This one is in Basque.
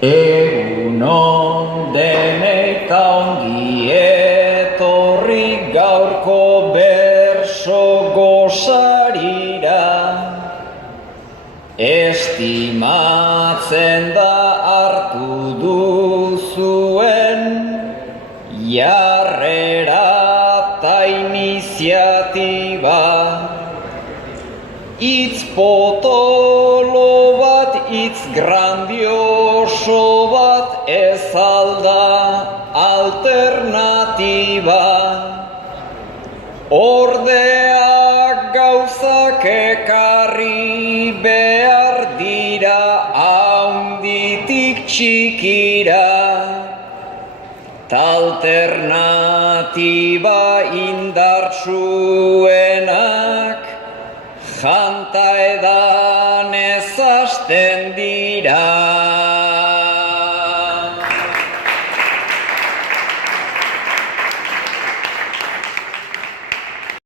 Egunon denei ta ongi etorri gaurko berso gosarira. Estimatzen da hartu duzuen jarrera ta iniziatiba. Itz potolo bat, itz grandioso bat, ez alda alternatiba. Ordea gauzak ekarri behar dira haunditik txikira. Ta alternatiba indartsuenak janta edan ez hasten dira.